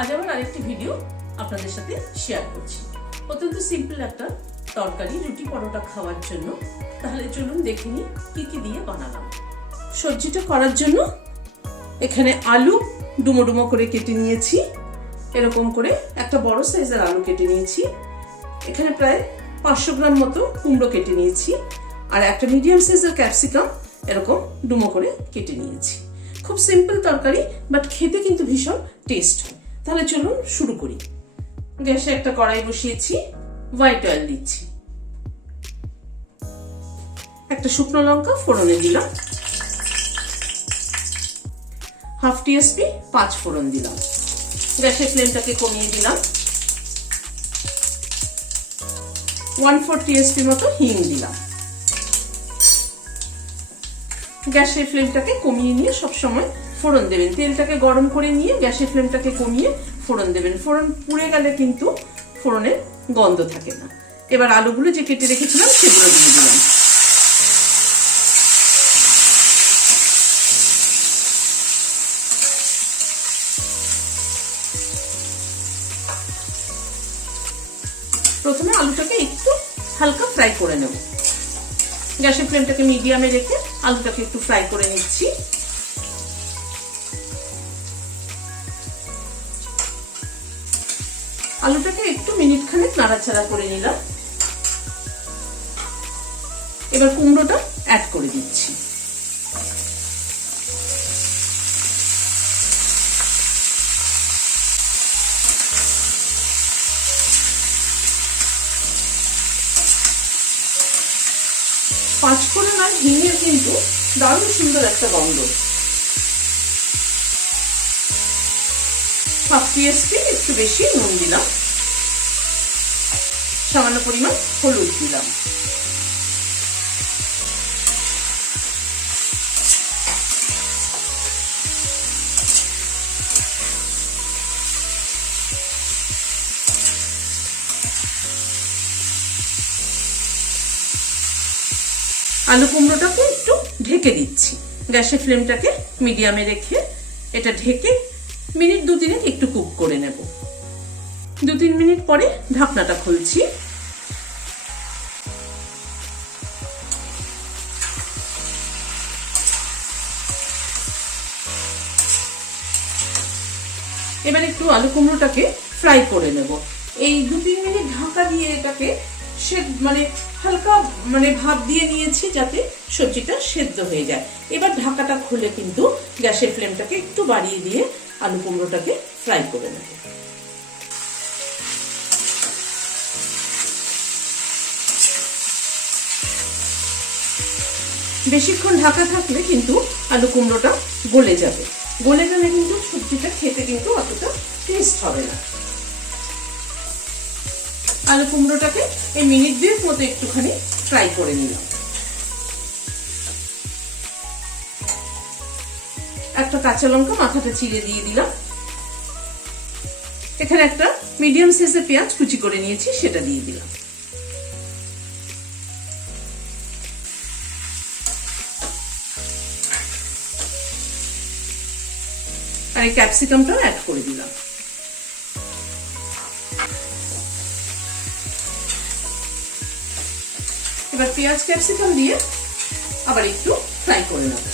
আজ আবার আরেকটি ভিডিও আপনাদের সাথে শেয়ার করছি। অত্যন্ত সিম্পল একটা তরকারি রুটি পরোটা খাওয়ার জন্য। তাহলে চলুন দেখে নিই কি কি দিয়ে বানালাম। সবজিটা করার জন্য এখানে আলু ডুমো ডুমো করে কেটে নিয়েছি, এরকম করে একটা বড় সাইজের আলু কেটে নিয়েছি। এখানে প্রায় 500 গ্রাম মতো কুমড়ো কেটে নিয়েছি, আর একটা মিডিয়াম সাইজের ক্যাপসিকাম এরকম ডুমো করে কেটে নিয়েছি। খুব সিম্পল তরকারি, বাট খেতে কিন্তু ভীষণ টেস্ট হয়। তাহলে চলুন শুরু করি। গ্যাসে একটা কড়াই বসিয়েছি, হোয়াইট অয়েল দিচ্ছি, একটা শুকনো লঙ্কা ফোড়নে দিলাম, হাফ টিএসপি 5 ফোড়ন দিলাম। গ্যাসের ফ্লেমটাকে কমিয়ে দিলাম। 1/4 টিএসপি মতো হিং দিলাম। গ্যাসের ফ্লেমটাকে কমিয়ে নিয়ে সবসময় ফোড়ন দেবেন। তেলটাকে গরম করে নিয়ে গ্যাসের ফ্লেমটাকে কমিয়ে ফোড়ন দেবেন। ফোড়ন পুড়ে গেলে কিন্তু ফোড়নের গন্ধ থাকে না। এবার আলুগুলো যে কেটে রেখেছিলাম সেগুলো দিয়ে দিলাম। প্রথমে আলুটাকে একটু হালকা ফ্রাই করে নেব। গ্যাসের ফ্লেমটাকে মিডিয়ামে রেখে আলুটাকে একটু ফ্রাই করে নিচ্ছি। আলুটাকে একটু মিনিট খানেক নাড়াচাড়া করে নিলাম। এবার কুমড়োটা অ্যাড করে দিচ্ছি। পাঁচফোড়ন আর হিঙের কিন্তু দারুণ সুন্দর একটা গন্ধ। হাফ টিএসপি একটু বেশি নুন দিলাম, সামান্য পরিমাণ হলুদ দিলাম। আলু কুমড়োটাকে একটু ঢেকে দিচ্ছি। গ্যাসের ফ্লেমটাকে মিডিয়ামে রেখে এটা ঢেকে মিনিট 2-3 একটু কুক করে নেব। 2-3 মিনিট পরে ঢাকনাটা খুলছি। এবার একটু আলু কুমড়োটাকে ফ্রাই করে নেব। এই 2-3 মিনিট ঢাকা দিয়ে এটাকে হালকা ভাপ দিয়ে নিয়েছি যাতে সবজিটা সেদ্ধ হয়ে যায়। এবার ঢাকাটা খুলে কিন্তু গ্যাসের ফ্লেমটাকে একটু বাড়িয়ে দিয়ে আলু কুমড়োটাকে ফ্রাই করে নেব। বেশিক্ষণ ঢাকা থাকলে কিন্তু আলু কুমড়োটা গলে যাবে। গলে গেলে কিন্তু সবজিটা খেতে কিন্তু অতটা টেস্ট হবে না। আলু কুমড়োটাকে এই মিনিট 2 মতো একটুখানি ফ্রাই করে নিলাম। একটা কাঁচা লঙ্কা মাথাটা চিড়ে দিয়ে দিলাম। এখানে একটা মিডিয়াম সাইজের পেঁয়াজ কুচি করে নিয়েছি, সেটা দিয়ে দিলাম। আর এই ক্যাপসিকামটা অ্যাড করে দিলাম। এবার পেঁয়াজ ক্যাপসিকাম দিয়ে আবার একটু ফ্রাই করে নেব।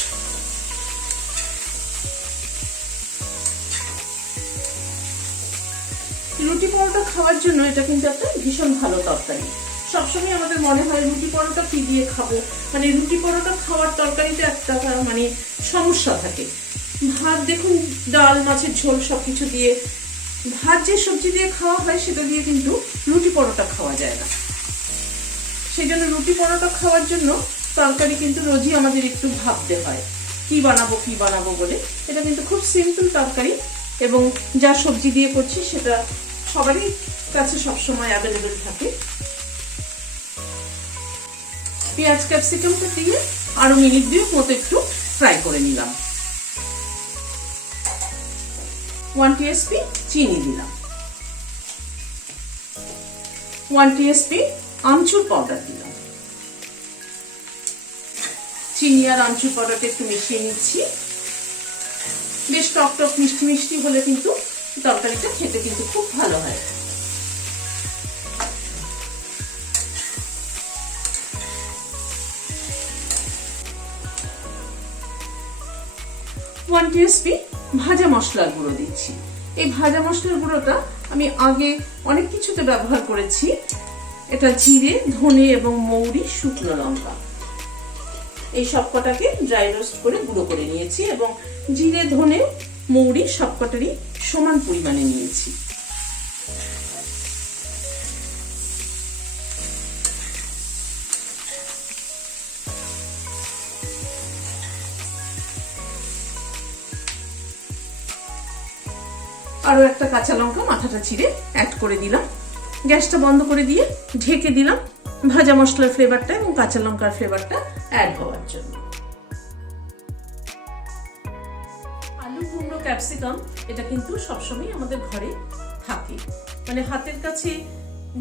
রুটি পরোটা খাওয়ার জন্য এটা কিন্তু একটা ভীষণ ভালো তরকারি। সবসময় আমাদের মনে হয় রুটি পরোটা কি দিয়ে খাবো, রুটি পরোটা খাওয়ার তরকারিতে একটা সমস্যা থাকে। ভাত দেখুন, ডাল মাছের ঝোল সবকিছু দিয়ে, ভাত যে সবজি দিয়ে খাওয়া হয় সেটা দিয়ে কিন্তু রুটি পরোটা খাওয়া যায় না। সেই জন্য রুটি পরোটা খাওয়ার জন্য তরকারি কিন্তু রোজই আমাদের একটু ভাবতে হয় কি বানাবো বলে। এটা কিন্তু খুব সিম্পল তরকারি এবং যা সবজি দিয়ে করছি সেটা সবারই কাছে সবসময় অ্যাভেলেবেল থাকে। পেঁয়াজ ক্যাপসিকামটা দিয়ে আরো মিনিট 2 মতো একটু ফ্রাই করে নিলাম। 1 টিএসপি চিনি দিলাম, 1 টিএসপি আমচুর পাউডার দিলাম। চিনি আর আমচুর পাউডারটা একটু মিশিয়ে নিচ্ছি। বেশ টক টক মিষ্টি মিষ্টি হলে কিন্তু তরকারিটা খেতে কিন্তু খুব ভালো হয়। ওয়ান টিস্পুন ভাজা মশলার গুঁড়ো দিচ্ছি। এই ভাজা মশলার গুঁড়োটা আমি আগে অনেক কিছুতে ব্যবহার করেছি। এটা জিরে, ধনে এবং মৌরি, শুকনো লঙ্কা এই সবকটাকে ড্রাই রোস্ট করে গুঁড়ো করে নিয়েছি এবং জিরে, ধনে, মৌরি সবকটারই সমান পরিমাণে নিয়েছি। আরো একটা কাঁচা লঙ্কা মাথাটা চিড়ে অ্যাড করে দিলাম। গ্যাসটা বন্ধ করে দিয়ে ঢেকে দিলাম ভাজা মশলার ফ্লেভারটা এবং কাঁচা লঙ্কার ফ্লেভারটা অ্যাড হওয়ার জন্য। আলু, কুমড়ো, ক্যাপসিকাম এটা কিন্তু সবসময় আমাদের ঘরে থাকে, মানে হাতের কাছে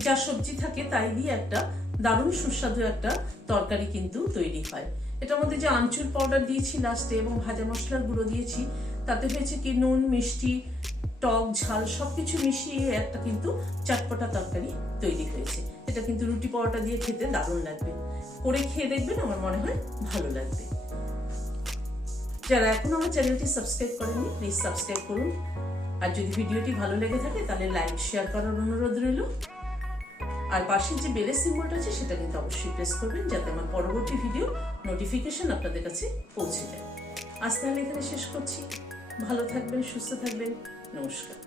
যা সবজি থাকে তাই দিয়ে একটা দারুণ সুস্বাদু একটা তরকারি কিন্তু তৈরি হয়। এটার মধ্যে যে আমচুর পাউডার দিয়েছি লাস্টে এবং ভাজা মশলার গুঁড়ো দিয়েছি, তাতে হয়েছে কি নুন, মিষ্টি, টক, ঝাল সবকিছু মিশিয়ে একটা কিন্তু চটপটা তরকারি তৈরি হয়েছে। এটা কিন্তু রুটি পরোটা দিয়ে খেতে দারুণ লাগবে। করে খেয়ে দেখবেন, আমার মনে হয় ভালো লাগবে। যারা এখনো আমার চ্যানেলটি সাবস্ক্রাইব করেননি প্লিজ সাবস্ক্রাইব করুন। আর যদি ভিডিওটি ভালো লেগে থাকে তাহলে লাইক শেয়ার করার অনুরোধ রইল। আর পাশের যে বেলের সিম্বলটা আছে সেটা কিন্তু অবশ্যই প্রেস করবেন, যাতে আমার পরবর্তী ভিডিও নোটিফিকেশন আপনাদের কাছে পৌঁছে যায়। আজ তাহলে এখানে শেষ করছি। ভালো থাকবেন, সুস্থ থাকবেন। নমস্কার।